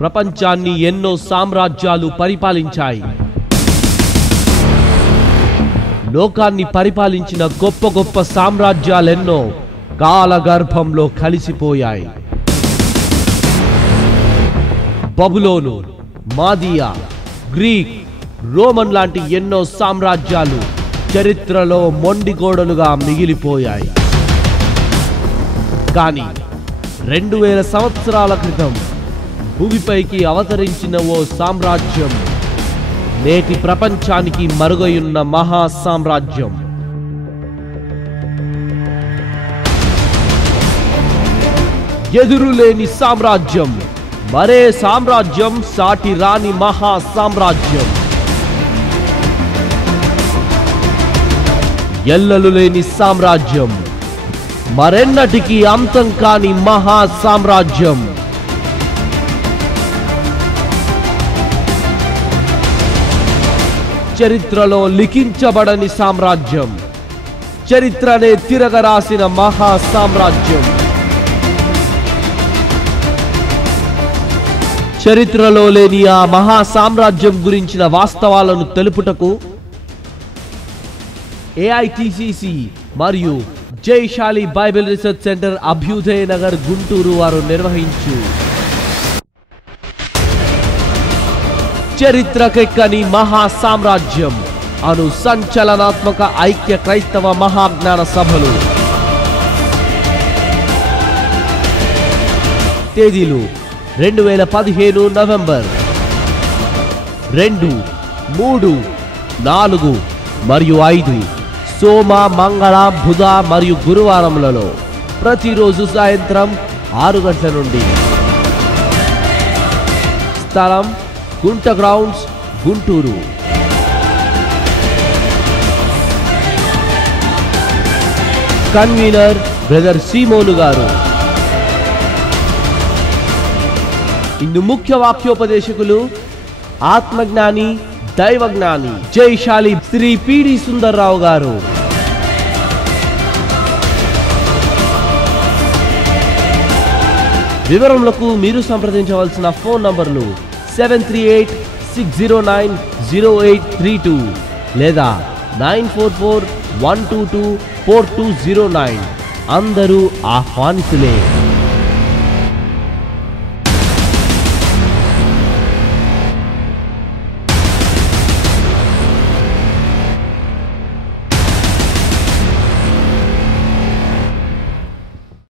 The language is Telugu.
ప్రపంచాన్ని ఎన్నో సామ్రాజ్యాలు పరిపాలించాయి. లోకాన్ని పరిపాలించిన గొప్ప గొప్ప సామ్రాజ్యాలెన్నో కాలగర్భంలో కలిసిపోయాయి. బబులోను, మాదియా, గ్రీక్, రోమన్ లాంటి ఎన్నో సామ్రాజ్యాలు చరిత్రలో మొండిగోడలుగా మిగిలిపోయాయి. కానీ 2000 సంవత్సరాల క్రితం భూమిపైకి అవతరించిన ఓ సామ్రాజ్యం నేటి ప్రపంచానికి మరుగయున్న మహా సామ్రాజ్యం. ఎదురులేని సామ్రాజ్యం, మరే సామ్రాజ్యం సాటి రాని మహా సామ్రాజ్యం. ఎల్లలు లేని సామ్రాజ్యం, మరెన్నటికి అంతం కాని మహా సామ్రాజ్యం. చరిత్రలో లిఖించబడని సామ్రాజ్యం, చరిత్రనే తిరగరాసిన మహా సామ్రాజ్యం. చరిత్రలో లేని ఆ మహా సామ్రాజ్యం గురించిన వాస్తవాలను తెలుపుటకు ఏఐటిసిసి మరియు జైశాలి బైబిల్ రీసెర్చ్ సెంటర్ అభ్యుదయ నగర్ గుంటూరు వారు నిర్వహించు చరిత్రకెక్కని మహా సామ్రాజ్యం అను సంచలనాత్మక ఐక్య క్రైస్తవ మహాజ్ఞాన సభలు. తేదీలు 2015 నవంబర్ 2, 3, 4 మరియు 5 సోమ, మంగళ, బుధ మరియు గురువారములలో ప్రతిరోజు సాయంత్రం 6 గంటల నుండి. స్థలం గుంట గ్రౌండ్స్, గుంటూరు. కన్వీనర్ బ్రదర్ సీమోను గారు. ఇందు ముఖ్య వాక్యోపదేశకులు ఆత్మజ్ఞాని, దైవజ్ఞాని జైశాలి శ్రీ పిడి సుందర్రావు గారు. వివరములకు మీరు సంప్రదించవలసిన ఫోన్ నంబర్లు 7386090832 లేదా 944-122-4209. అందరూ ఆహ్వానితులే.